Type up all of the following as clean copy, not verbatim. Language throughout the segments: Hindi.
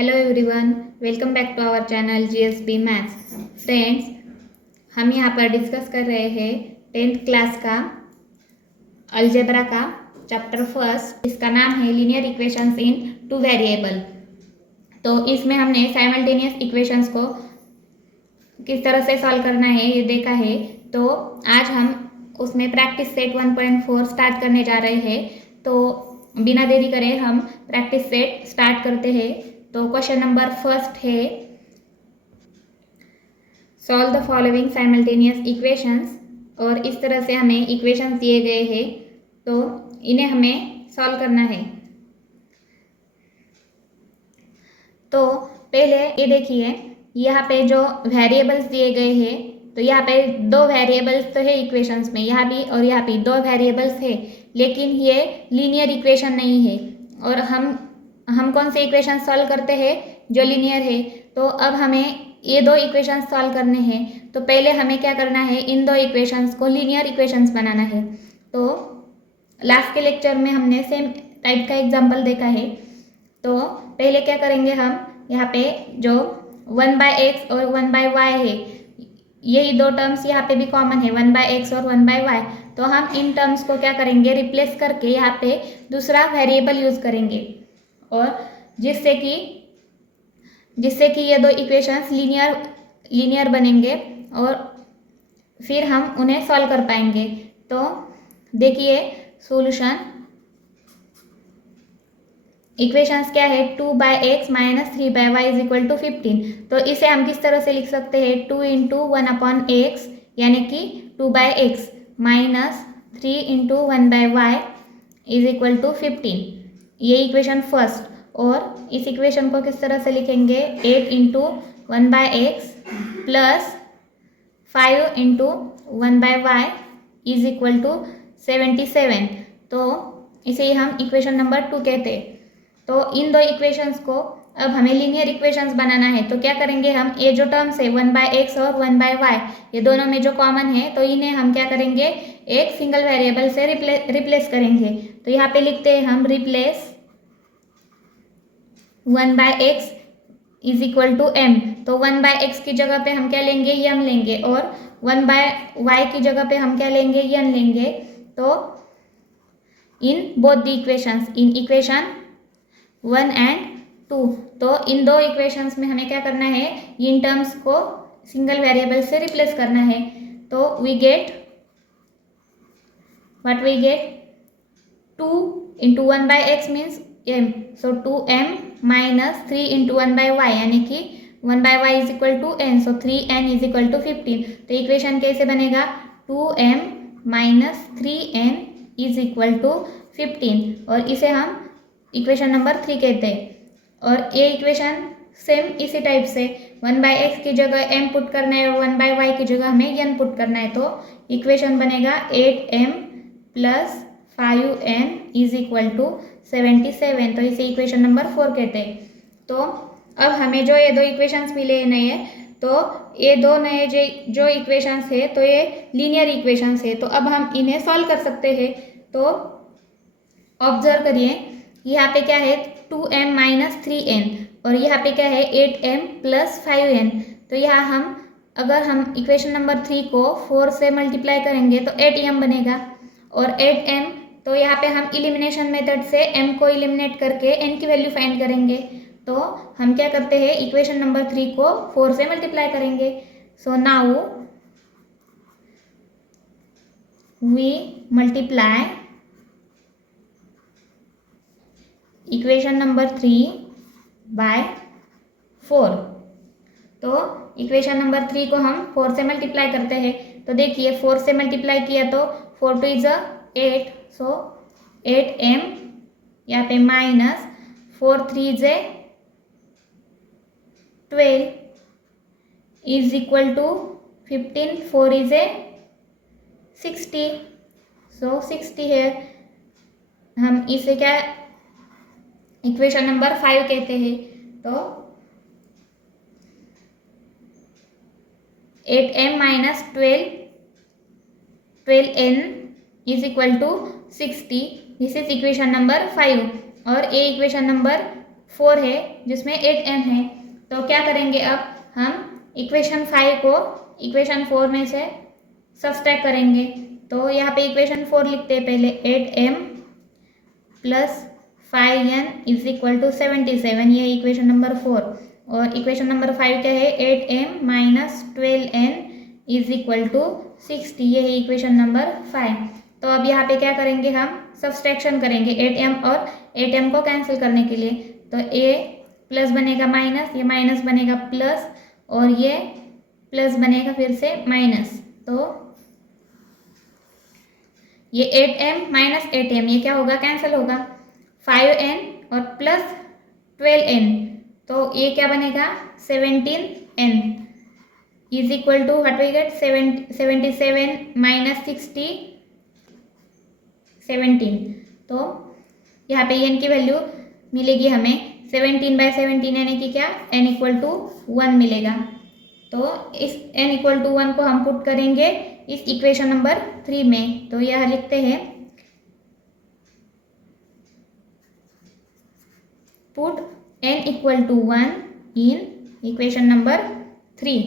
Hello everyone, welcome back to our channel GSB maths. Friends, हम यहाँ पर डिस्कस कर रहे हैं 10th क्लास का अलजेब्रा का चैप्टर फर्स्ट, इसका नाम है लीनियर इक्वेशंस इन टू वेरिएबल। तो इसमें हमने साइमल्टेनियस इक्वेशंस को किस तरह से सॉल्व करना है ये देखा है। तो आज हम उसमें प्रैक्टिस सेट 1.4 स्टार्ट करने जा रहे हैं। तो बिना देरी करे हम प्रैक्टिस सेट स्टार्ट करते हैं। तो क्वेश्चन नंबर फर्स्ट है, solve the following simultaneous equations. और इस तरह से हमें इक्वेशंस दिए गए हैं, तो इन्हें हमें सॉल्व करना है। तो पहले ये देखिए, यहाँ पे जो वेरिएबल्स दिए गए हैं, तो यहाँ पे दो वेरिएबल्स तो है इक्वेशंस में, यहाँ भी और यहाँ भी दो वेरिएबल्स है, लेकिन ये लीनियर इक्वेशन नहीं है। और हम कौन से इक्वेशन सॉल्व करते हैं? जो लीनियर है। तो अब हमें ये दो इक्वेशंस सॉल्व करने हैं। तो पहले हमें क्या करना है, इन दो इक्वेशंस को लीनियर इक्वेशंस बनाना है। तो लास्ट के लेक्चर में हमने सेम टाइप का एग्जाम्पल देखा है। तो पहले क्या करेंगे, हम यहाँ पे जो 1/x और 1/y है, यही दो टर्म्स यहाँ पे भी कॉमन है, 1/x और 1/y। तो हम इन टर्म्स को क्या करेंगे, रिप्लेस करके यहाँ पे दूसरा वेरिएबल यूज करेंगे, और जिससे कि ये दो इक्वेशंस लीनियर बनेंगे और फिर हम उन्हें सॉल्व कर पाएंगे। तो देखिए सॉल्यूशन, इक्वेशंस क्या है, 2/x - 3/y = 15। तो इसे हम किस तरह से लिख सकते हैं, 2 × 1/x यानी कि 2/x माइनस 3 × 1/y = 15। ये इक्वेशन फर्स्ट। और इस इक्वेशन को किस तरह से लिखेंगे, 8 × 1/x प्लस 5 × 1/y = 77। तो इसे हम इक्वेशन नंबर 2 कहते हैं। तो इन दो इक्वेशंस को अब हमें लीनियर इक्वेशंस बनाना है। तो क्या करेंगे, हम ये जो टर्म्स है 1/x और 1/y, ये दोनों में जो कॉमन है, तो इन्हें हम क्या करेंगे, एक सिंगल वेरिएबल से रिप्लेस करेंगे। तो यहाँ पे लिखते हैं हम, रिप्लेस 1/x = m। तो 1/x की जगह पे हम क्या लेंगे, m लेंगे, और 1/y की जगह पे हम क्या लेंगे, n लेंगे। तो in both the equations, in equation 1 and 2, तो इन दो इक्वेशंस में हमें क्या करना है, इन टर्म्स को सिंगल वेरिएबल से रिप्लेस करना है। तो we get 2 × 1/x means m, so 2m - 3 × 1/y यानी कि 1/y = n, सो 3n = 15। तो इक्वेशन कैसे बनेगा, 2m - 3n = 15, और इसे हम इक्वेशन नंबर 3 कहते हैं। और ये इक्वेशन सेम इसी टाइप से 1/x की जगह m पुट करना है और 1/y की जगह हमें n पुट करना है। तो इक्वेशन बनेगा 8m + 5n = 77। तो इसे इक्वेशन नंबर 4 कहते हैं। तो अब हमें जो ये दो इक्वेशंस मिले नए, तो ये दो नए जो इक्वेशंस है, तो ये लीनियर इक्वेशंस है। तो अब हम इन्हें सॉल्व कर सकते हैं। तो ऑब्जर्व करिए, यहाँ पे क्या है, 2m - 3n, और यहाँ पे क्या है, 8m + 5n। तो यहाँ अगर हम इक्वेशन नंबर 3 को 4 से मल्टीप्लाई करेंगे तो 8m बनेगा, और 8m, तो यहाँ पे हम इलिमिनेशन मेथड से m को इलिमिनेट करके n की वैल्यू फाइंड करेंगे। तो हम क्या करते हैं, इक्वेशन नंबर 3 को 4 से मल्टीप्लाई करेंगे। So now we multiply equation number 3 by 4। तो इक्वेशन नंबर 3 को हम 4 से मल्टीप्लाई करते हैं। तो देखिए 4 से मल्टीप्लाई किया तो 4 × 2 = 8, सो 8m, यहाँ पे माइनस 4 × 3 = 12 = 15, 4 = 60, सो 60 है। हम इसे क्या इक्वेशन नंबर 5 कहते हैं। तो 8m - 12n = 60, this is equation number 5। और ये इक्वेशन नंबर 4 है जिसमें 8m है। तो क्या करेंगे, अब हम इक्वेशन 5 को इक्वेशन 4 में से सब्सट्रैक्ट करेंगे। तो यहाँ पे इक्वेशन 4 लिखते हैं पहले, 8m plus 5n is equal to 77, ये इक्वेशन नंबर 4। और इक्वेशन नंबर 5 क्या है, 8m minus 12n is equal to 60, ये है इक्वेशन नंबर 5। तो अब यहाँ पे क्या करेंगे, हम सब्सट्रैक्शन करेंगे 8m और 8m को कैंसिल करने के लिए। तो a प्लस बनेगा माइनस, ये माइनस बनेगा प्लस, और ये प्लस बनेगा फिर से माइनस। तो ये 8m माइनस 8m ये क्या होगा, कैंसिल होगा। 5n और प्लस 12n, तो ये क्या बनेगा, 17n is equal to what we get, 77 minus 60 17। तो यहाँ पे n की वैल्यू मिलेगी हमें 17/17 यानी कि क्या, n इक्वल टू 1 मिलेगा। तो इस n इक्वल टू 1 को हम पुट करेंगे इस इक्वेशन नंबर 3 में। तो यह लिखते हैं, put n equal to 1 in equation number 3।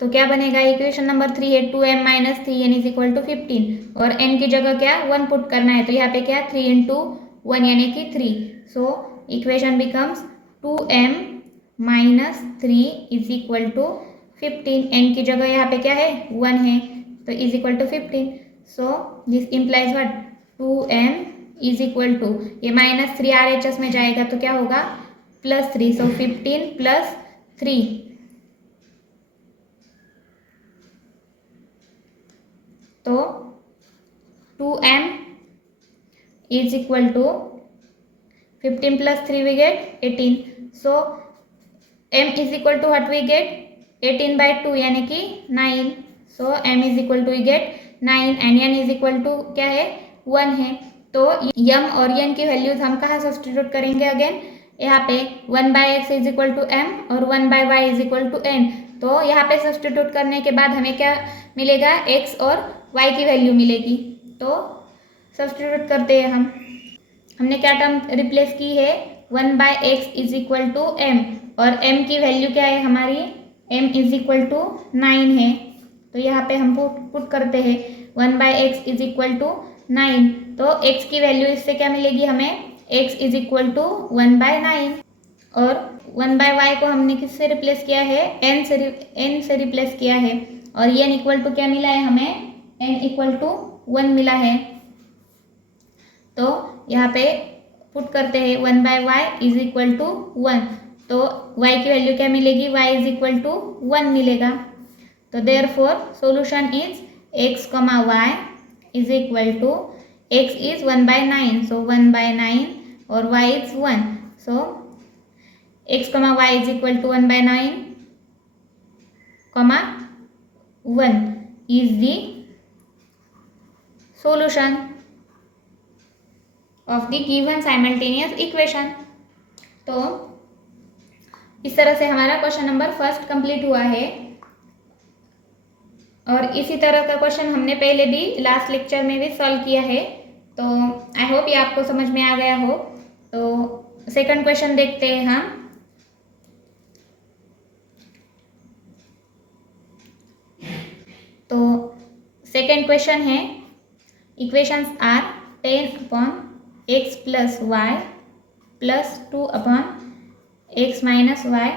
तो क्या बनेगा, इक्वेशन नंबर 3 है 2m minus 3n is equal to 15, और n की जगह क्या 1 पुट करना है। तो यहाँ पे क्या 3 इंटू 1 यानी कि 3। So equation becomes 2m minus 3 is equal to 15, n की जगह यहाँ पे क्या है 1 है, तो is equal to 15। So this implies what, 2m is equal to, ये माइनस 3 RHS में जाएगा तो क्या होगा, प्लस 3। सो 15 प्लस 3, तो 2m is equal to 15 plus 3 we get 18। So m is equal to what we get 18/2 यानी कि 9। So m is equal to we get 9 and n is equal to क्या है 1 है। तो m और n की वैल्यूज हम कहाँ सब्सटीट्यूट करेंगे, अगेन यहाँ पे 1/x is equal to m और 1/y is equal to n। तो यहाँ पे सब्सटीट्यूट करने के बाद हमें क्या मिलेगा, x और y की वैल्यू मिलेगी। तो सब्सटीट्यूट करते हैं हमने क्या टर्म रिप्लेस की है, 1/x is equal to m, और m की वैल्यू क्या है हमारी, m इज इक्वल टू 9 है। तो यहाँ पे हम पुट करते हैं 1/x इज इक्वल टू 9। तो x की वैल्यू इससे क्या मिलेगी हमें, x इज इक्वल टू 1/9, और 1/y को हमने किससे रिप्लेस किया है, n से रिप्लेस किया है, और n इक्वल टू क्या मिला है हमें, n इक्वल टू 1 मिला है। तो यहाँ पे पुट करते हैं 1/y इज इक्वल टू 1, तो y की वैल्यू क्या मिलेगी, y इज इक्वल टू 1 मिलेगा। तो therefore solution is x, y is equal to, x is 1/9, so 1/9 और y is 1। So x, y is equal to 1/9, 1 is the solution of the given simultaneous equation। तो इस तरह से हमारा क्वेश्चन नंबर फर्स्ट कंप्लीट हुआ है, और इसी तरह का क्वेश्चन हमने पहले भी लास्ट लेक्चर में भी सॉल्व किया है। तो आई होप ये आपको समझ में आ गया हो। तो सेकंड क्वेश्चन देखते हैं हम। तो सेकेंड क्वेश्चन है, equations are 10/x plus y plus 2/x minus y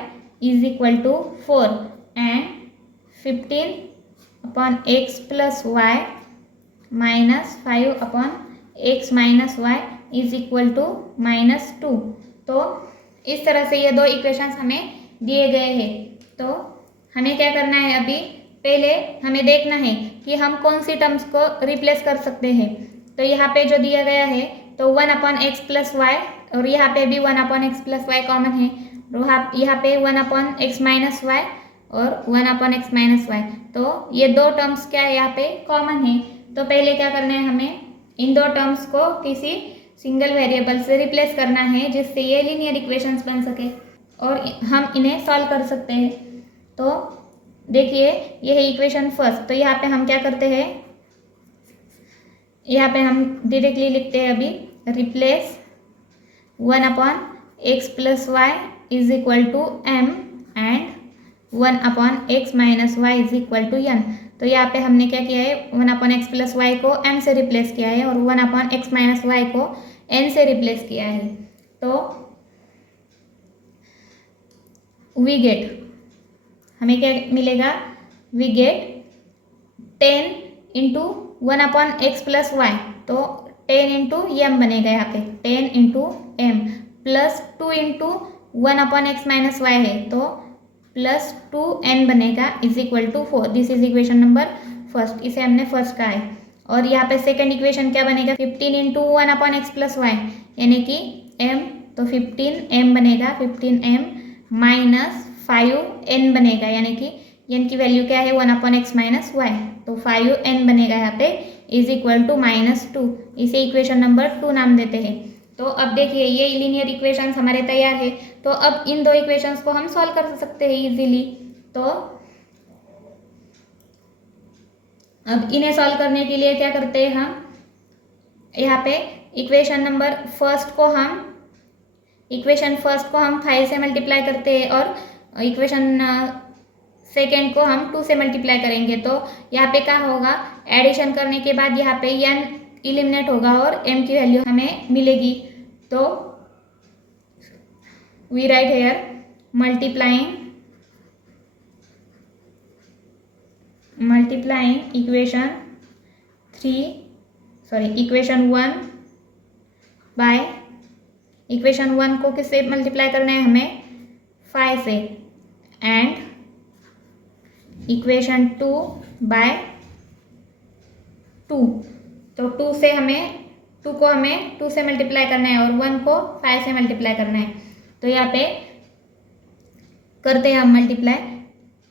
is equal to 4 and 15/x plus y minus 5/x minus y is equal to -2। तो इस तरह से ये दो इक्वेशंस हमें दिए गए हैं। तो हमें क्या करना है, अभी पहले हमें देखना है कि हम कौन सी टर्म्स को रिप्लेस कर सकते हैं। तो यहाँ पे जो दिया गया है, तो 1/x प्लस वाई, और यहाँ पे भी 1/x प्लस वाई कॉमन है, और यहाँ पे 1/x माइनस वाई और 1/x माइनस वाई। तो ये दो टर्म्स क्या है यहाँ पे कॉमन है। तो पहले क्या करना है, हमें इन दो टर्म्स को किसी सिंगल वेरिएबल से रिप्लेस करना है, जिससे ये लीनियर इक्वेशंस बन सके और हम इन्हें सॉल्व कर सकते हैं। तो देखिए ये है इक्वेशन फर्स्ट। तो यहाँ पे हम क्या करते हैं, यहाँ पे हम डायरेक्टली लिखते हैं अभी, replace 1/x + y is equal to m and 1/x - y is equal to n। तो यहाँ पे हमने क्या किया है, 1/x + y को m से रिप्लेस किया है और 1/x - y को n से रिप्लेस किया है। तो वी गेट, हमें क्या मिलेगा, we get 10 into 1/x + y, तो 10 इंटू m बनेगा यहाँ पे, 10 into m plus 2 into 1/x - y है तो प्लस 2n बनेगा is equal to 4। This is equation number first, इसे हमने फर्स्ट कहा है। और यहाँ पे सेकंड इक्वेशन क्या बनेगा, 15 इंटू 1/x + y यानी कि m, तो 15m बनेगा, 15m माइनस 5n बनेगा, यानी कि n की वैल्यू क्या है, 1/x - y, तो 5n बनेगा यहाँ पे इज इक्वल टू -2। इसे इक्वेशन नंबर 2 नाम देते हैं। तो अब देखिए ये लीनियर इक्वेशंस हमारे तैयार है। तो अब इन दो इक्वेशंस को हम सॉल्व कर सकते हैं इजीली। तो अब इन्हें सॉल्व करने के लिए क्या करते हैं हम, यहाँ पे इक्वेशन फर्स्ट को हम 5 से मल्टीप्लाई करते हैं और इक्वेशन सेकेंड को हम 2 से मल्टीप्लाई करेंगे। तो यहाँ पे क्या होगा, एडिशन करने के बाद यहाँ पे n इलिमिनेट होगा और m की वैल्यू हमें मिलेगी। तो we write here multiplying equation 1 by equation 1 को किससे मल्टीप्लाई करना है हमें, 5 से, एंड इक्वेशन 2 बाय 2। तो 2 से हमें 2 को हमें 2 से मल्टीप्लाई करना है और 1 को 5 से मल्टीप्लाई करना है। तो यहाँ पे करते हैं हम मल्टीप्लाई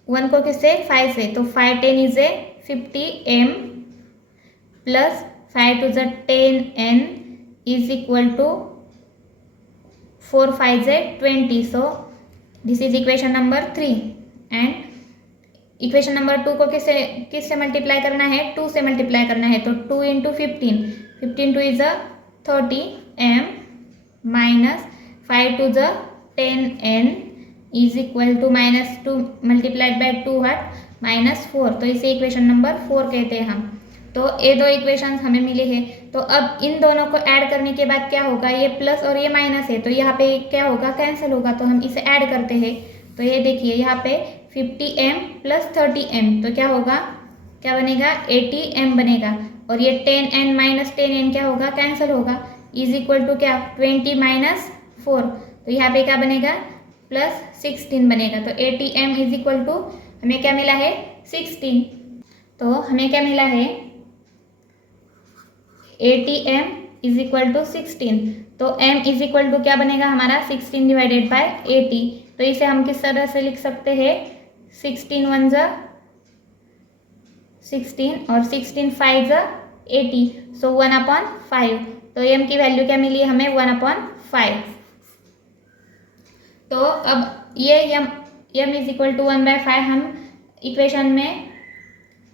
1 को किससे, 5 से, तो 5 10 is a 50m plus 5 2 10n is equal to 4 5 20। So this is equation number 3 and equation number 2 को किससे मल्टीप्लाई करना है, 2 से मल्टीप्लाई करना है। तो 2 into 15, 15 2 is 30m minus 5 2 10n is equal to -2 multiplied by 2 हट -4। तो इसे इक्वेशन नंबर 4 कहते हैं हम। तो ये दो इक्वेशंस हमें मिले हैं। तो अब इन दोनों को ऐड करने के बाद क्या होगा, ये प्लस और ये माइनस है तो यहाँ पे क्या होगा, कैंसिल होगा। तो हम इसे ऐड करते हैं। तो ये देखिए यहाँ पे 50m प्लस 30m, तो क्या होगा, क्या बनेगा, 80m बनेगा। और ये 10n माइनस 10n क्या होगा, कैंसिल होगा, इज इक्वल टू क्या, 20 - 4। तो यहाँ पे क्या बनेगा, प्लस 16 बनेगा। तो 80m इज इक्वल टू हमें क्या मिला है, 16। तो हमें क्या मिला है, 80m इज इक्वल टू 16। तो m इज इक्वल टू क्या बनेगा हमारा, 16 डिवाइडेड बाय 80। तो इसे हम किस तरह से लिख सकते हैं, 16 1 16 और 16 5 80, सो 1/5। तो m की वैल्यू क्या मिली है हमें, 1/5। तो अब ये m इज इक्वल टू 1/5 हम इक्वेशन में,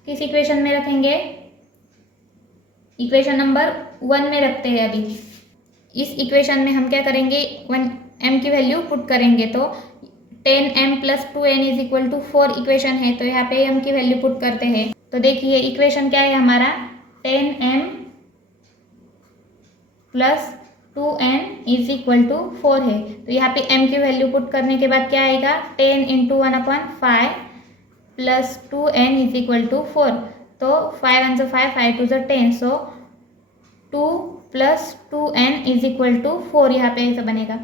किस इक्वेशन में रखेंगे, इक्वेशन नंबर 1 में रखते हैं अभी। इस इक्वेशन में हम क्या करेंगे, m की वैल्यू पुट करेंगे। तो 10m plus 2n is equal to 4 equation है। तो यहाँ पे m की वैल्यू पुट करते हैं। तो देखिए इक्वेशन क्या है हमारा, 10m plus 2n is equal to 4 है। तो यहाँ पे m की वैल्यू पुट करने के बाद क्या आएगा, 10 into 1/5 plus 2n is equal to 4। तो 5 1 5, 5 2 10, so 2 plus 2n is equal to 4 यहाँ पे ऐसा बनेगा।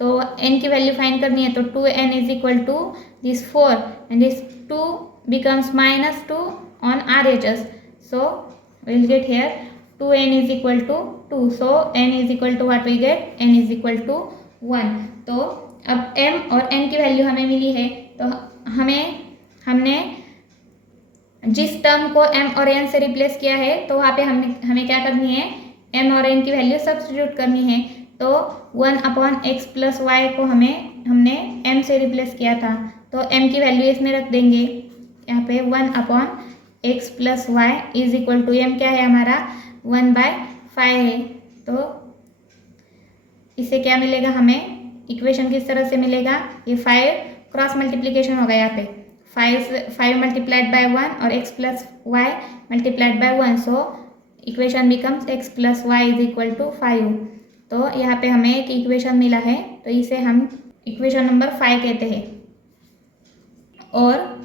तो n की वैल्यू फाइंड करनी है। तो 2n is equal to this 4 and this 2 becomes -2 on RHS. So we'll get here 2n is equal to 2. So n is equal to what we get, n is equal to 1. तो अब m और n की वैल्यू हमें मिली है। तो हमने जिस टर्म को m और n से रिप्लेस किया है तो वहाँ पे हमें क्या करनी है, m और n की वैल्यू सब्स्टिट्यूट करनी है। तो 1/x + y को हमने m से रिप्लेस किया था। तो m की वैल्यू इसमें रख देंगे, यहाँ पे 1/x plus y is equal to m क्या है हमारा 1/5 है। तो इससे क्या मिलेगा हमें, इक्वेशन किस तरह से मिलेगा, ये 5 क्रॉस मल्टीप्लीकेशन होगा यहाँ पे 5 मल्टीप्लाइड बाय 1 और x plus y multiplied by 1, so equation becomes x plus y is equal to 5। तो यहाँ पे हमें एक इक्वेशन मिला है, तो इसे हम इक्वेशन नंबर 5 कहते हैं। और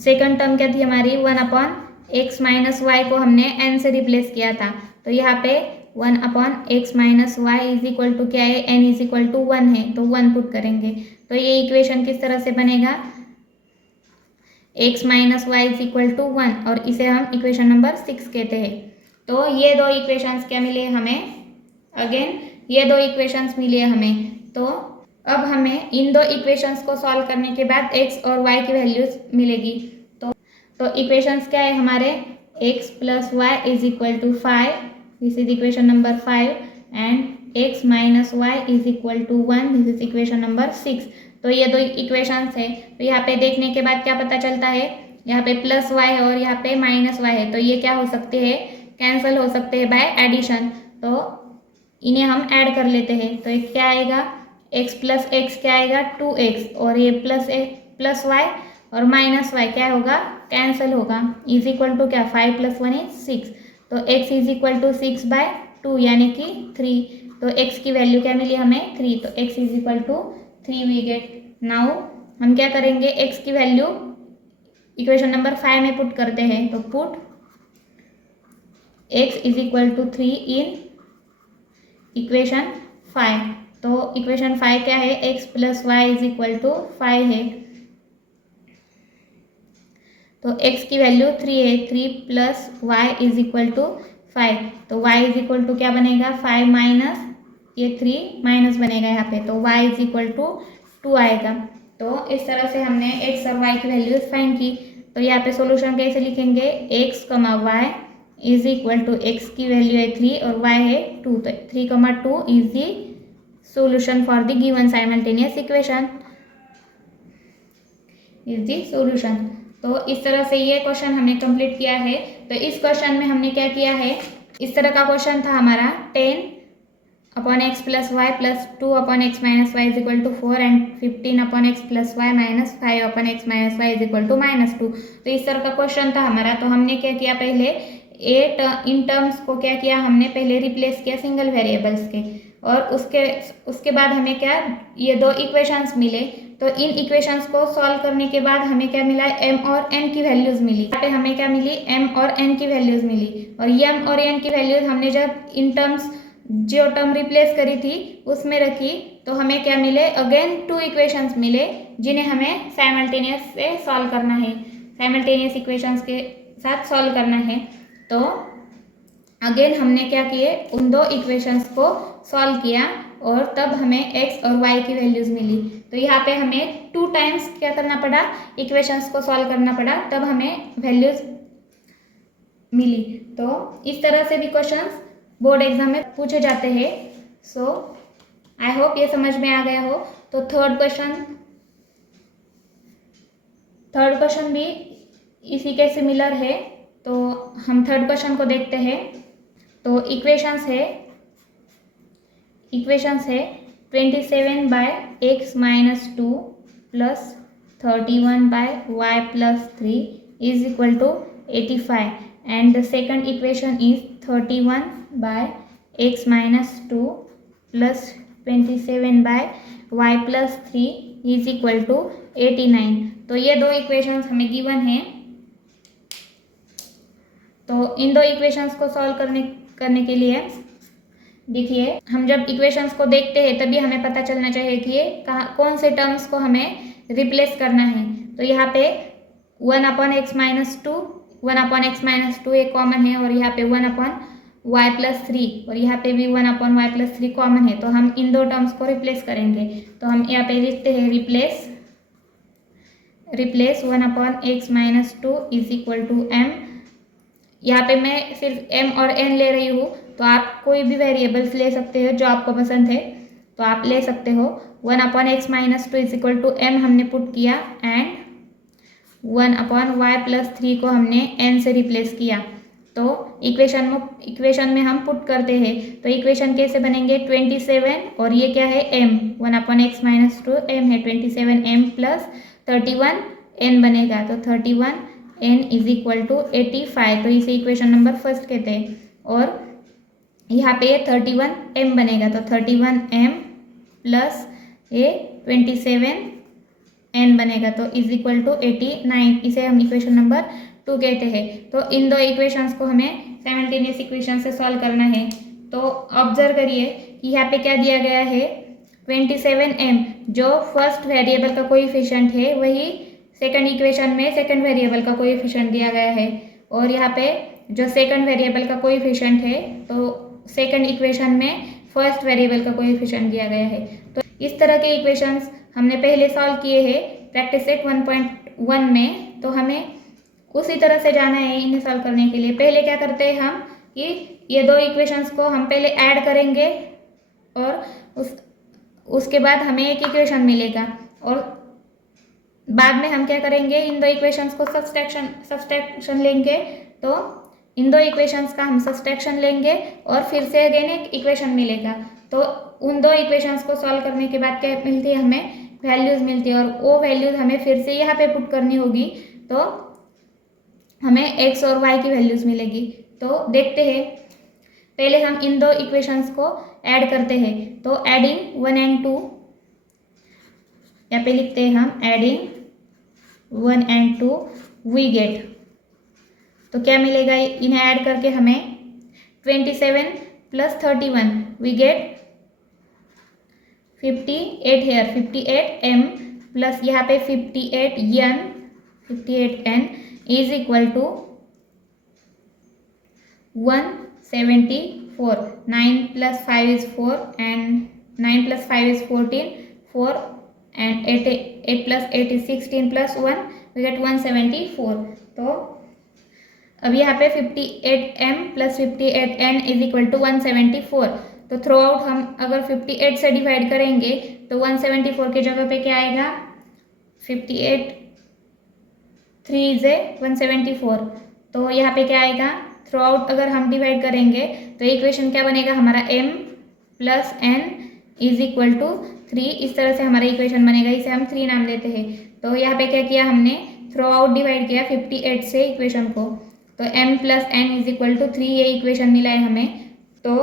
सेकंड टर्म क्या थी हमारी, 1/x माइनस वाई को हमने n से रिप्लेस किया था, तो यहाँ पे 1/x minus y is equal to क्या है, n इज इक्वल टू 1 है, तो 1 पुट करेंगे। तो ये इक्वेशन किस तरह से बनेगा, x minus y is equal to 1, और इसे हम इक्वेशन नंबर 6 कहते हैं। तो ये दो इक्वेशंस क्या मिले हमें, अगेन ये दो इक्वेशंस मिले हमें। तो अब हमें इन दो इक्वेशंस को सॉल्व करने के बाद x और y की वैल्यूज मिलेगी। तो इक्वेशंस क्या है हमारे, x plus y is equal to 5, this is equation number 5, and x minus y is equal to 1, this is equation number 6। तो ये दो इक्वेशंस है। तो यहाँ पे देखने के बाद क्या पता चलता है, यहाँ पे प्लस वाई है और यहाँ पे माइनस वाई है, तो ये क्या हो सकते हैं, कैंसिल हो सकते हैं बाय एडिशन। तो इन्हें हम ऐड कर लेते हैं, तो एक क्या आएगा, x प्लस एक्स क्या आएगा 2x, और ये प्लस वाई और माइनस वाई क्या होगा, कैंसिल होगा, इज इक्वल टू क्या 5 + 1 = 6। तो x इज इक्वल टू 6/2 यानी कि 3। तो x की वैल्यू क्या मिली हमें 3, तो x is equal to 3 we get. Now हम क्या करेंगे, x की वैल्यू इक्वेशन नंबर 5 में पुट करते हैं, तो put x is equal to 3 in equation 5। तो इक्वेशन 5 क्या है, x plus y is equal to 5 है, तो x की वैल्यू 3 है, 3 plus y is equal to 5। तो y इज इक्वल टू क्या बनेगा, 5 माइनस ये 3 माइनस बनेगा यहाँ पे, तो y इज इक्वल टू 2 आएगा। तो इस तरह से हमने x और y की वैल्यूज फाइंड की। तो यहाँ पे सॉल्यूशन कैसे लिखेंगे, x, y is equal to x की वैल्यू है 3 और y है 2, तो 3, 2 is the solution for the given simultaneous equation, is the solution। तो इस तरह से ये क्वेश्चन हमने कंप्लीट किया है। तो इस क्वेश्चन में हमने क्या किया है, इस तरह का क्वेश्चन था हमारा 10/x plus y plus 2/x minus y is equal to 4 and 15/x plus y minus 5/x minus y is equal to -2। तो इस तरह का क्वेश्चन था हमारा। तो हमने क्या किया, पहले इन टर्म्स को क्या किया, हमने पहले रिप्लेस किया सिंगल वेरिएबल्स के, और उसके बाद हमें क्या, ये दो इक्वेशंस मिले। तो इन इक्वेशंस को सॉल्व करने के बाद हमें क्या मिला, m और n की वैल्यूज मिली। यहाँ पे हमें क्या मिली, m और n की वैल्यूज मिली, और m और n की वैल्यूज हमने जब इन टर्म्स जो टर्म रिप्लेस करी थी उसमें रखी, तो हमें क्या मिले, अगेन 2 इक्वेशंस मिले जिन्हें हमें साइमल्टेनियस से सॉल्व करना है, साइमल्टेनियस इक्वेशंस के साथ सॉल्व करना है। तो अगेन हमने क्या किए, उन दो इक्वेशंस को सॉल्व किया और तब हमें x और y की वैल्यूज मिली। तो यहाँ पे हमें 2 टाइम्स क्या करना पड़ा, इक्वेशंस को सॉल्व करना पड़ा, तब हमें वैल्यूज मिली। तो इस तरह से भी क्वेश्चंस बोर्ड एग्जाम में पूछे जाते हैं। सो आई होप ये समझ में आ गया हो। तो थर्ड क्वेश्चन भी इसी के सिमिलर है। तो हम थर्ड क्वेश्चन को देखते हैं। तो इक्वेशंस है 27/x minus 2 plus 31/y plus 3 is equal to 85, and the second equation is 31/x minus 2 plus 27/y plus 3 is equal to 89। तो ये दो इक्वेशंस हमें गिवन है। तो इन दो इक्वेशंस को सॉल्व करने के लिए देखिए, हम जब इक्वेशंस को देखते हैं तभी हमें पता चलना चाहिए कि ये कौन से टर्म्स को हमें रिप्लेस करना है। तो यहाँ पे 1/x माइनस 2 एक कॉमन है, और यहाँ पे 1/y प्लस 3, और यहाँ पे भी 1/y प्लस 3 कॉमन है। तो हम इन दो टर्म्स को रिप्लेस करेंगे। तो हम यहाँ पे लिखते हैं replace 1/x minus 2 is equal to m। यहाँ पे मैं सिर्फ m और n ले रही हूँ, तो आप कोई भी वेरिएबल्स ले सकते हो जो आपको पसंद है, तो आप ले सकते हो। 1/x minus 2 is equal to m हमने पुट किया, एंड 1/y+3 को हमने n से रिप्लेस किया, तो इक्वेशन में हम पुट करते हैं। तो इक्वेशन कैसे बनेंगे, 27 और ये क्या है m, 1/x-2 m है, 27m + 31n बनेगा, तो 31n = 85, तो इसे इक्वेशन नंबर फर्स्ट कहते हैं। और यहाँ पे 31m बनेगा, तो 31m प्लस ये 27n बनेगा, तो = 89, इसे हम इक्वेशन नंबर 2 कहते हैं। तो इन दो इक्वेशंस को हमें साइमल्टेनियस इक्वेशन से सॉल्व करना है। तो ऑब्जर्व करिए कि यहाँ पे क्या दिया गया है, 27m जो फर्स्ट वेरिएबल का कोएफिशिएंट है वही सेकंड इक्वेशन में सेकंड वेरिएबल का कोएफिशिएंट दिया गया है, और यहाँ पे जो सेकंड वेरिएबल का कोएफिशिएंट है तो सेकंड इक्वेशन में फर्स्ट वेरिएबल का कोएफिशिएंट दिया गया है। तो इस तरह के इक्वेशंस हमने पहले सॉल्व किए हैं प्रैक्टिस सेट 1.1 में, तो हमें उसी तरह से जाना है इन्हें सॉल्व करने के लिए। पहले क्या करते हैं हम कि ये दो इक्वेशंस को हम पहले ऐड करेंगे और उसके बाद हमें एक इक्वेशन मिलेगा, और बाद में हम क्या करेंगे, इन दो इक्वेशंस को सब्सट्रैक्शन लेंगे, तो इन दो इक्वेशंस का हम सब्सट्रैक्शन लेंगे और फिर से अगेन एक इक्वेशन मिलेगा। तो उन दो इक्वेशंस को सॉल्व करने के बाद क्या मिलती है, हमें वैल्यूज़ मिलती है, और वो वैल्यूज़ हमें फिर से यहाँ पे पुट करनी होगी, तो हमें x और y की वैल्यूज़ मिलेगी। तो देखते हैं, पहले हम इन दो इक्वेशंस को ऐड करते हैं। तो एडिंग 1 and 2, यहाँ पे लिखते हैं हम एडिंग 1 and 2 वी गेट, तो क्या मिलेगा, इन्हें ऐड करके हमें 27 + 31 we get 58 hair, 58m plus यहाँ पे 58n = 174, 9 + 5 is 4 and 9 + 5 is 14, 4 and 8 + 8 is 16 + 1 we get 174। तो अब यहाँ पे 58m + 58n = 174, तो थ्रू आउट हम अगर 58 से डिवाइड करेंगे तो 174 की जगह पे क्या आएगा, 58 3 is 174, तो यहाँ पे क्या आएगा, थ्रू आउट अगर हम डिवाइड करेंगे तो इक्वेशन क्या बनेगा हमारा, m + n = 3, इस तरह से हमारा इक्वेशन बनेगा, इसे हम 3 नाम देते हैं। तो यहाँ पे क्या किया हमने, थ्रू आउट डिवाइड किया 58 से इक्वेशन को, तो m + n = 3 ये इक्वेशन मिला है हमें। तो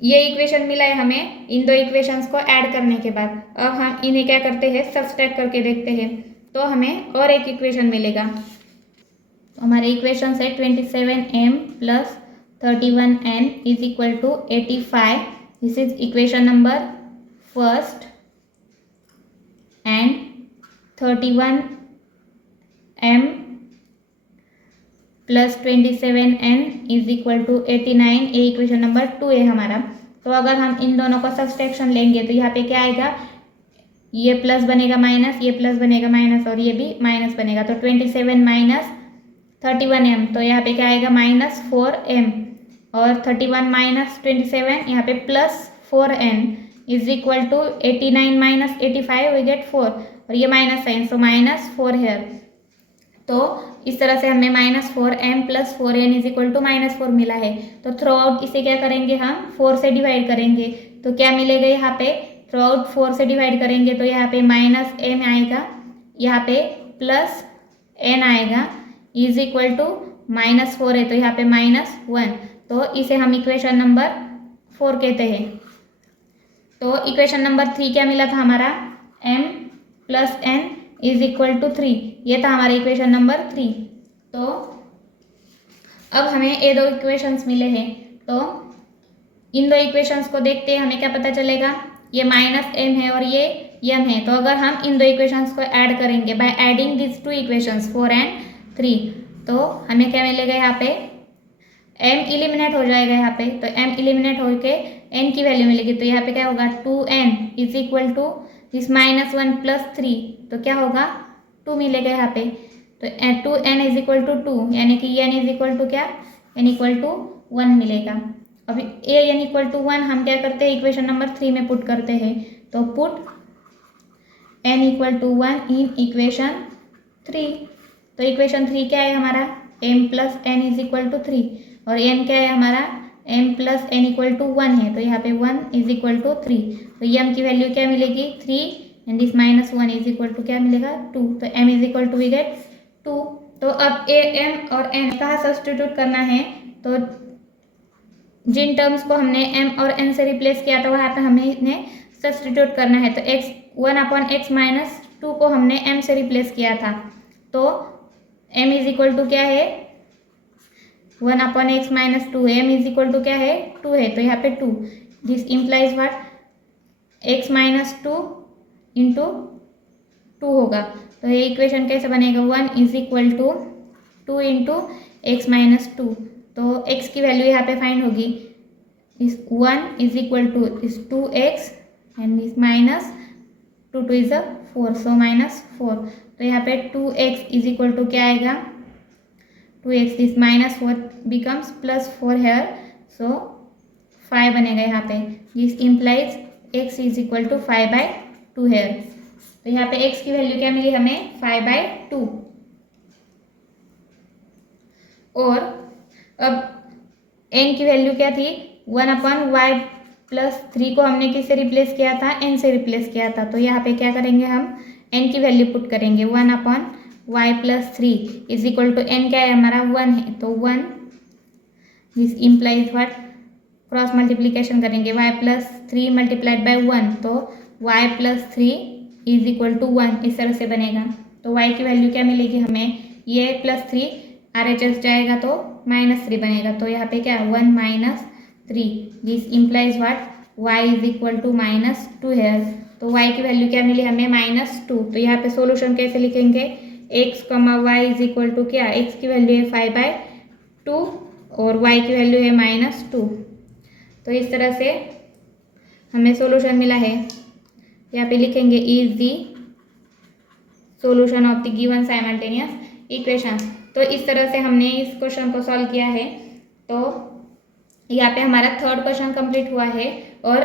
ये इक्वेशन मिला है हमें इन दो इक्वेशंस को ऐड करने के बाद। अब हम इन्हें क्या करते हैं, सब्सट्रैक्ट करके देखते हैं, तो हमें और एक इक्वेशन मिलेगा। तो हमारे इक्वेशन है 27m + 31n = 85, this is equation number first, and 31m + 27n = 89, ये इक्वेशन नंबर 2 है हमारा। तो अगर हम इन दोनों का सब्सट्रैक्शन लेंगे तो यहाँ पे क्या आएगा, ये प्लस बनेगा माइनस, ये प्लस बनेगा माइनस, और ये भी माइनस बनेगा, तो 27 - 31m, तो यहाँ पे क्या आएगा -4m, और 31 - 27 यहाँ पे +4n = 89 - 85 वी गेट 4, और ये माइनस साइन, सो -4 हेयर। तो इस तरह से हमें -4m + 4n = -4 मिला है। तो थ्रू आउट इसे क्या करेंगे, हम 4 से डिवाइड करेंगे, तो क्या मिलेगा, यहाँ पे थ्रू आउट 4 से डिवाइड करेंगे तो यहाँ पे -m आएगा, यहाँ पे +n आएगा, -4 है तो यहाँ पे -1, तो इसे हम इक्वेशन नंबर 4 कहते हैं। तो इक्वेशन नंबर 3 क्या मिला था हमारा, m + n = 3, ये था हमारा इक्वेशन नंबर 3। तो अब हमें ये दो इक्वेशंस मिले हैं, तो इन दो इक्वेशंस को देखते हैं, हमें क्या पता चलेगा, ये -m है और ये m है। तो अगर हम इन दो इक्वेशंस को ऐड करेंगे by adding this 2 equations 4 and 3, तो हमें क्या मिलेगा, यहाँ पे m एलिमिनेट हो जाएगा, यहाँ पे तो m एलिमिनेट होके n की वैल्यू मिलेगी, तो यहाँ पे क्या होगा, 2n = दिस -1 + 3, तो क्या होगा 2 मिलेगा यहाँ पे, तो 2n = 2, यानी कि n = क्या, n = 1 मिलेगा। अभी n = 1 हम क्या करते हैं, इक्वेशन नंबर 3 में पुट करते हैं, तो put n equal to 1 in equation 3। तो इक्वेशन 3 क्या है हमारा, m plus n is equal to 3, और n क्या है हमारा, m plus n equal to 1 है, तो यहाँ पे 1 इज इक्वल टू 3। तो m की वैल्यू क्या मिलेगी 3 and this minus 1 is equal to क्या मिलेगा 2। तो m is equal to we get 2। तो अब m और n कहाँ सब्स्टिट्यूट करना है, तो जिन टर्म्स को हमने m और n से रिप्लेस किया था वहाँ पे हमें इन्हें सब्स्टिट्यूट करना है। तो x 1/x माइनस 2 को हमने m से रिप्लेस किया था, तो m इज इक्वल टू क्या है 1/x minus 2, m is equal to क्या है 2 है, तो यहाँ पे 2, this implies what x minus 2 into 2 होगा। तो ये इक्वेशन कैसे बनेगा, 1 is equal to 2 into x minus 2। तो x की वैल्यू यहाँ पे फाइंड होगी, इस 1 इज इक्वल टू इस 2x एंड इस माइनस 2 2 इज 4, सो माइनस 4। तो यहाँ पे 2x इज इक्वल टू क्या आएगा 2x, this minus 4 becomes plus 4 here, so 5 बनेगा यहाँ पे, this implies x is equal to 5/2 here. तो यहाँ पे x की वैल्यू क्या मिली हमें 5/2। और अब n की वैल्यू क्या थी 1/y प्लस 3 को हमने किससे रिप्लेस किया था, n से रिप्लेस किया था। तो यहाँ पे क्या करेंगे हम n की वैल्यू पुट करेंगे, 1/y plus 3 is equal to n क्या है हमारा 1 है, तो 1, this implies what cross multiplication करेंगे y प्लस 3 मल्टीप्लाइड बाय 1, तो y plus 3 is equal to 1, इस तरह से बनेगा। तो y की वैल्यू क्या मिलेगी हमें, ये प्लस 3 RHS जाएगा तो -3 बनेगा, तो यहाँ पे क्या 1 minus 3, this implies what y is equal to -2 here. तो y की वैल्यू क्या मिली हमें -2। तो यहाँ पे सोल्यूशन कैसे लिखेंगे, x, y is equal to क्या, x की वैल्यू है 5/2 और y की वैल्यू है -2। तो इस तरह से हमें सोल्यूशन मिला है। यहाँ पे लिखेंगे is the solution of the given simultaneous equation. तो इस तरह से हमने इस क्वेश्चन को सॉल्व किया है। तो यहाँ पे हमारा थर्ड क्वेश्चन कंप्लीट हुआ है, और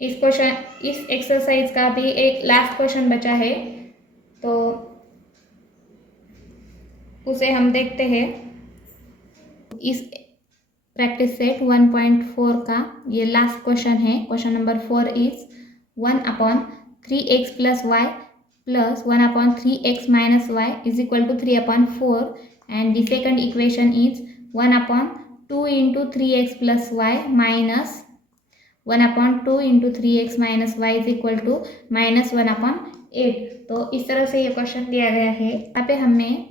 इस एक्सरसाइज का भी एक लास्ट क्वेश्चन बचा है, तो उसे हम देखते हैं। इस प्रैक्टिस सेट 1.4 का ये लास्ट क्वेश्चन है। Question number 4 is 1/3x plus y plus 1/3x minus y is equal to 3/4, and the second equation is 1/2 into 3x plus y minus 1/2 into 3x minus y is equal to -1/8। तो इस तरह से ये क्वेश्चन दिया गया है। यहाँ पे हमें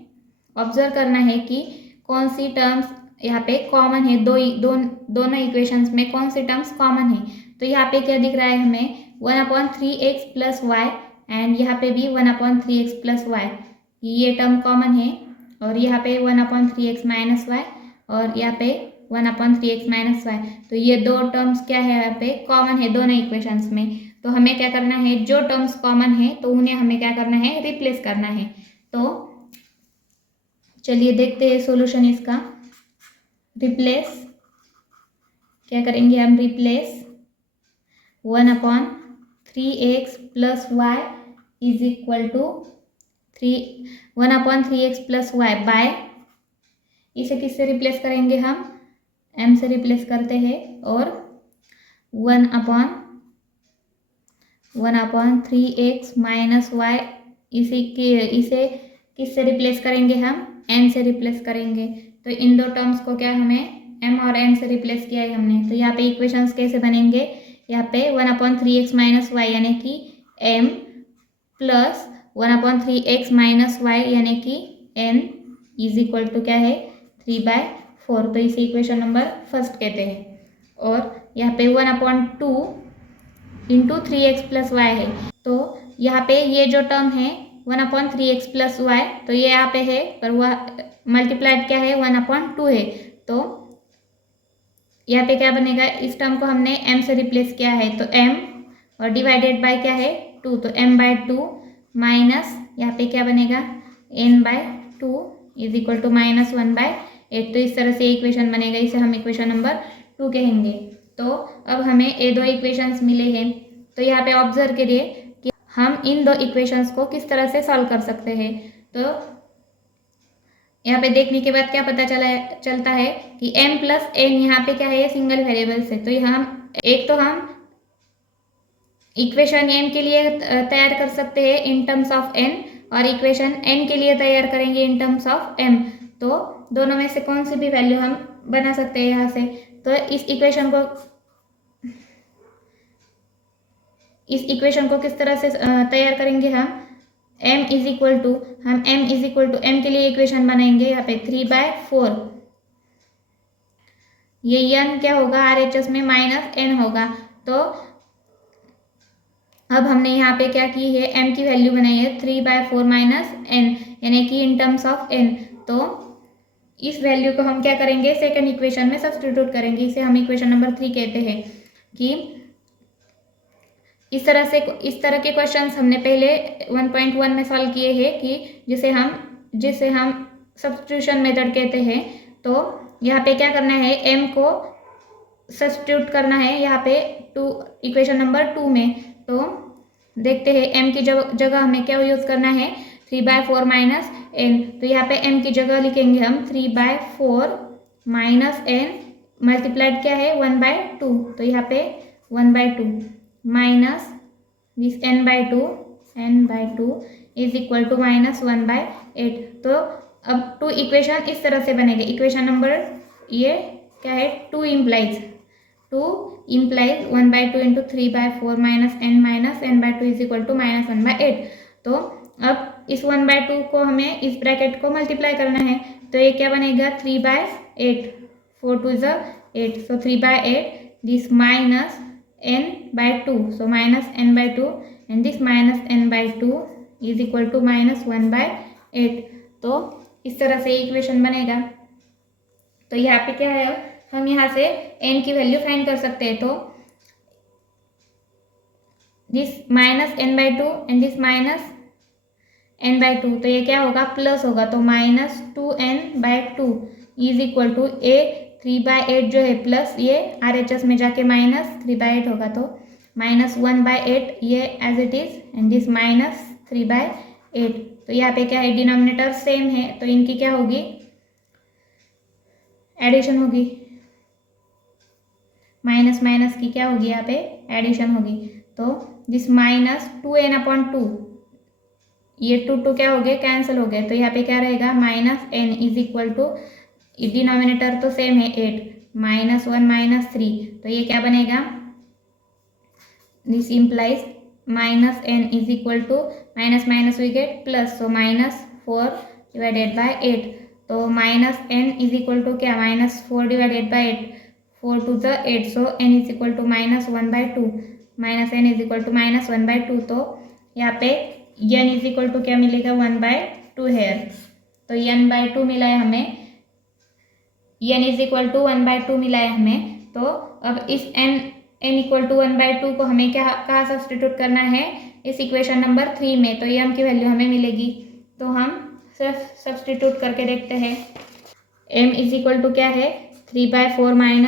ऑब्जर्व करना है कि कौन सी टर्म्स यहाँ पे कॉमन है, दोनों इक्वेशंस में कौन सी टर्म्स कॉमन है। तो यहाँ पे क्या दिख रहा है हमें 1/3x प्लस वाई, एंड यहाँ पे भी 1/3x प्लस वाई, ये टर्म कॉमन है, और यहाँ पे 1/3x माइनस वाई, और यहाँ पे 1/3x माइनस वाई। तो ये दो टर्म्स क्या है यहाँ पे कॉमन है दोनों इक्वेशंस में। तो हमें क्या करना है, जो टर्म्स कॉमन है तो उन्हें हमें क्या करना है, रिप्लेस करना है। तो चलिए देखते हैं सॉल्यूशन इसका। रिप्लेस क्या करेंगे हम, replace 1/3x plus y is equal to 1/3x plus y by, इसे किससे रिप्लेस करेंगे हम, m से रिप्लेस करते हैं, और 1/3x माइनस वाई इसे किससे रिप्लेस करेंगे हम, n से रिप्लेस करेंगे। तो इन दो टर्म्स को क्या हमें m और n से रिप्लेस किया है हमने। तो यहाँ पे इक्वेशंस कैसे बनेंगे, यहाँ पे 1/3x माइनस वाई यानी कि m plus 1/3x minus Y यानी कि n इज इक्वल टू क्या है 3/4। तो इसे इक्वेशन नंबर फर्स्ट कहते हैं। और यहाँ पे 1/2 इंटू 3x प्लस वाई है। तो यहाँ पे ये जो टर्म है 1/3x प्लस वाई, तो ये यहाँ पे है, पर वह मल्टीप्लाइड क्या है 1/2 है। तो यहाँ पे क्या बनेगा, इस टर्म को हमने m से रिप्लेस किया है, तो m और डिवाइडेड बाय क्या है 2, तो m/2 माइनस यहाँ पे क्या बनेगा n/2 इज इक्वल टू -1/8। तो इस तरह से इक्वेशन बनेगा, इसे हम इक्वेशन नंबर 2 कहेंगे। तो अब हमें ये दो इक्वेशंस मिले हैं। तो यहाँ पे ऑब्जर्व करिए कि हम इन दो इक्वेशंस को किस तरह से सॉल्व कर सकते हैं। तो यहाँ पे देखने के बाद क्या पता चलता है कि m प्लस n यहाँ पे क्या है, ये सिंगल वेरिएबल्स है। तो यहाँ हम इक्वेशन m के लिए तैयार कर सकते हैं इन टर्म्स ऑफ n, और इक्वेशन n के लिए तैयार करेंगे इन टर्म्स ऑफ m। तो दोनों में से कौन सी भी वैल्यू हम बना सकते हैं यहाँ से। तो इस इक्वेशन को किस तरह से तैयार करेंगे हम, m is equal to m के लिए इक्वेशन बनाएंगे यहाँ पे 3/4। ये n क्या होगा, RHS में -n होगा। तो अब हमने यहाँ पे क्या की है, m की वैल्यू बनाई है 3/4 -n, यानी कि इन टर्म्स ऑफ n। तो इस वैल्यू को हम क्या करेंगे, सेकंड इक्वेशन में सब्स्टिट्यूट करेंगे। इसे हम इक्वेशन नंबर 3 कहते हैं। कि इस तरह के क्वेश्चंस हमने पहले 1.1 में सॉल्व किए हैं, कि जिसे हम सब्स्टिट्यूशन मेथड कहते हैं। तो यहाँ पे क्या करना है, m को सब्स्टिट्यूट करना है यहाँ पे इक्वेशन नंबर 2 में। तो देखते हैं m की जगह हमें क्या यूज करना है, 3/4 -n। तो यहाँ पे m की जगह लिखेंगे हम 3/4 -n मल्टीप्लाइड क्या है 1/2। तो यहाँ पे 1/2 minus this n/2 is equal to -1/8। तो अब 2 इक्वेशन इस तरह से बनेंगे। इक्वेशन नंबर ये क्या है, 2 implies 1/2 into 3/4 -n/2 is equal to -1/8। तो अब इस 1/2 को हमें इस ब्रैकेट को मल्टीप्लाई करना है। तो ये क्या बनेगा, 3/8, 4 2 = 8, सो 3/8 this -n/2, so -n/2 and this -n/2 is equal to -1/8। तो इस तरह से इक्वेशन बनेगा। तो यहाँ पे क्या है, हम यहाँ से n की वैल्यू फाइंड कर सकते हैं। तो this -n/2 and this -n/2, तो ये क्या होगा, प्लस होगा। तो -2n/2 is equal to a 3/8 जो है प्लस ये RHS में जाके -3/8 होगा। तो -1/8 ये as it is and this -3/8। तो यहाँ पे क्या है, डिनोमिनेटर सेम है, तो इनकी क्या होगी, एडिशन होगी। माइनस माइनस की क्या होगी, यहाँ पे एडिशन होगी। तो दिस -2n/2, ये 2 क्या हो गए, कैंसिल हो गए। तो यहाँ पे क्या रहेगा, -n is equal to, denominator तो सेम है 8, -1 -3। तो ये क्या बनेगा, this implies -n is equal to minus minus we get plus, so -4 divided by 8। तो -n इज इक्वल टू क्या, -4 divided by 8, 4 2 = 8, so n is equal to -1/2, -n is equal to -1/2। तो यहाँ पे n इज इक्वल टू क्या मिलेगा, 1/2 है। तो n/2 मिला है हमें, n इज इक्वल टू 1/2 मिला है हमें। तो अब इस n इक्वल टू 1/2 को हमें कहाँ सब्स्टिट्यूट करना है, इस इक्वेशन नंबर 3 में। तो ये m की वैल्यू हमें मिलेगी। तो हम सिर्फ सब्स्टिट्यूट करके देखते हैं। m इज इक्वल टू क्या है, 3/4 -n।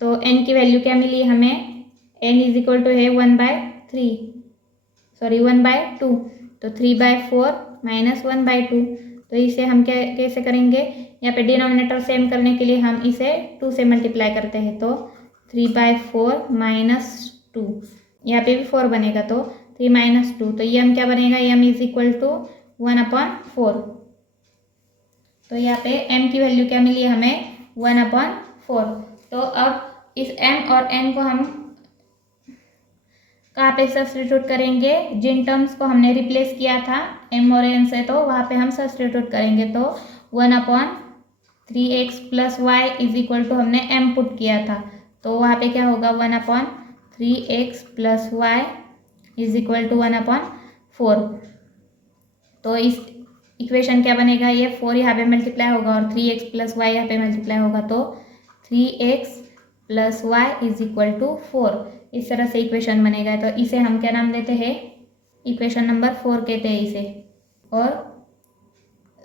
तो n की वैल्यू क्या मिली हमें, n इज इक्वल टू है 1/2। तो 3/4 -1/2। तो इसे हम कैसे करेंगे, यहाँ पे डिनोमिनेटर सेम करने के लिए हम इसे 2 से मल्टीप्लाई करते हैं। तो 3/4 -2, यहाँ पे भी 4 बनेगा, तो 3 - 2। तो ये m क्या बनेगा, m इज इक्वल टू 1/4। तो यहाँ पे m की वैल्यू क्या मिली हमें, 1/4। तो अब इस m और n को हम कहाँ पे सब्स्टिट्यूट करेंगे, जिन टर्म्स को हमने रिप्लेस किया था m और n से, तो वहाँ पे हम सब्स्टिट्यूट करेंगे। तो 1/3x + y is equal to हमने m पुट किया था। तो वहाँ पे क्या होगा, 1/3x + y is equal to 1/4। तो इस इक्वेशन क्या बनेगा, ये 4 यहाँ पे मल्टीप्लाई होगा और 3x + y यहाँ पे मल्टीप्लाई होगा। तो 3x + y is equal to 4। इस तरह से इक्वेशन बनेगा। तो इसे हम क्या नाम देते हैं, इक्वेशन नंबर 4 कहते हैं इसे। और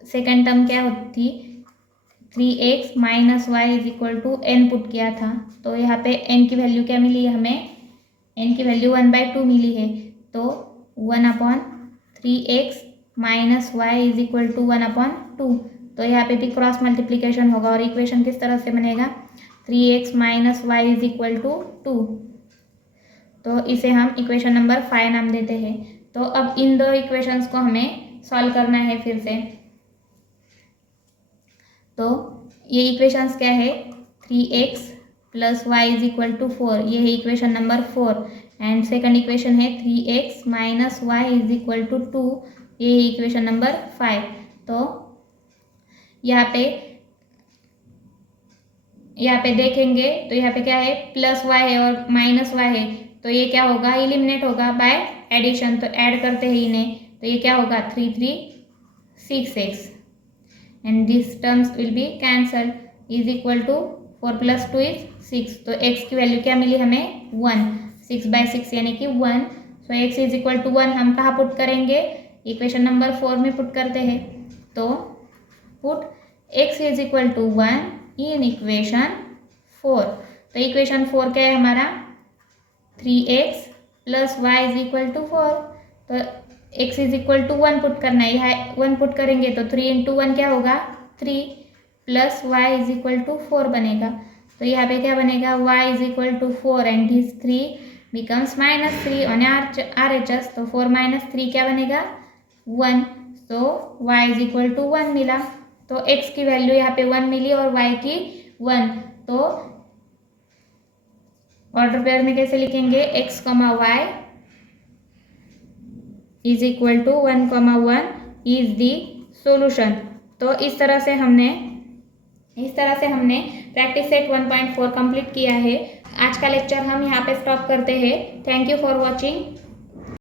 सेकेंड टर्म क्या होती, 3x - y is equal to n put किया था। तो यहाँ पे n की वैल्यू क्या मिली है हमें, n की वैल्यू 1/2 मिली है। तो 1/3x minus y is equal to 1/2। तो यहाँ पे भी क्रॉस मल्टीप्लीकेशन होगा और इक्वेशन किस तरह से बनेगा, 3x minus y is equal to 2। तो इसे हम इक्वेशन नंबर 5 नाम देते हैं। तो अब इन दो इक्वेशंस को हमें सॉल्व करना है फिर से। तो ये इक्वेशंस क्या है, 3x plus y is equal to 4, ये है equation number 4। And second equation है 3x minus y is equal to 2, ये है इक्वेशन नंबर 5। तो यहाँ पे देखेंगे तो यहाँ पे क्या है, प्लस वाई है और माइनस वाई है, तो ये क्या होगा, एलिमिनेट होगा बाय एडिशन। तो ऐड करते हैं इन्हें, तो ये क्या होगा, 3 3 6x and this terms will be cancel is equal to 4 + 2 इज 6। तो x की वैल्यू क्या मिली हमें, 1, 6/6 यानी कि 1। So x is equal to 1 हम कहाँ पुट करेंगे, इक्वेशन नंबर 4 में पुट करते हैं। तो put x is equal to 1 in equation 4। तो इक्वेशन 4 क्या है हमारा, 3x plus y is equal to 4। तो x is equal to 1 put करना है, यहाँ 1 पुट करेंगे तो 3 × 1 क्या होगा, 3 plus y is equal to 4 बनेगा। तो यहाँ पे क्या बनेगा, y is equal to 4 and this 3 becomes -3 on RHS। तो 4 - 3 क्या बनेगा, 1। तो y इज इक्वल टू 1 मिला। तो x की वैल्यू यहाँ पे 1 मिली और y की 1। तो ऑर्डर पेयर में कैसे लिखेंगे, x, y is equal to 1, 1 is the solution. तो इस तरह से हमने प्रैक्टिस सेट 1.4 कंप्लीट किया है। आज का लेक्चर हम यहाँ पे स्टॉप करते हैं। Thank you for watching.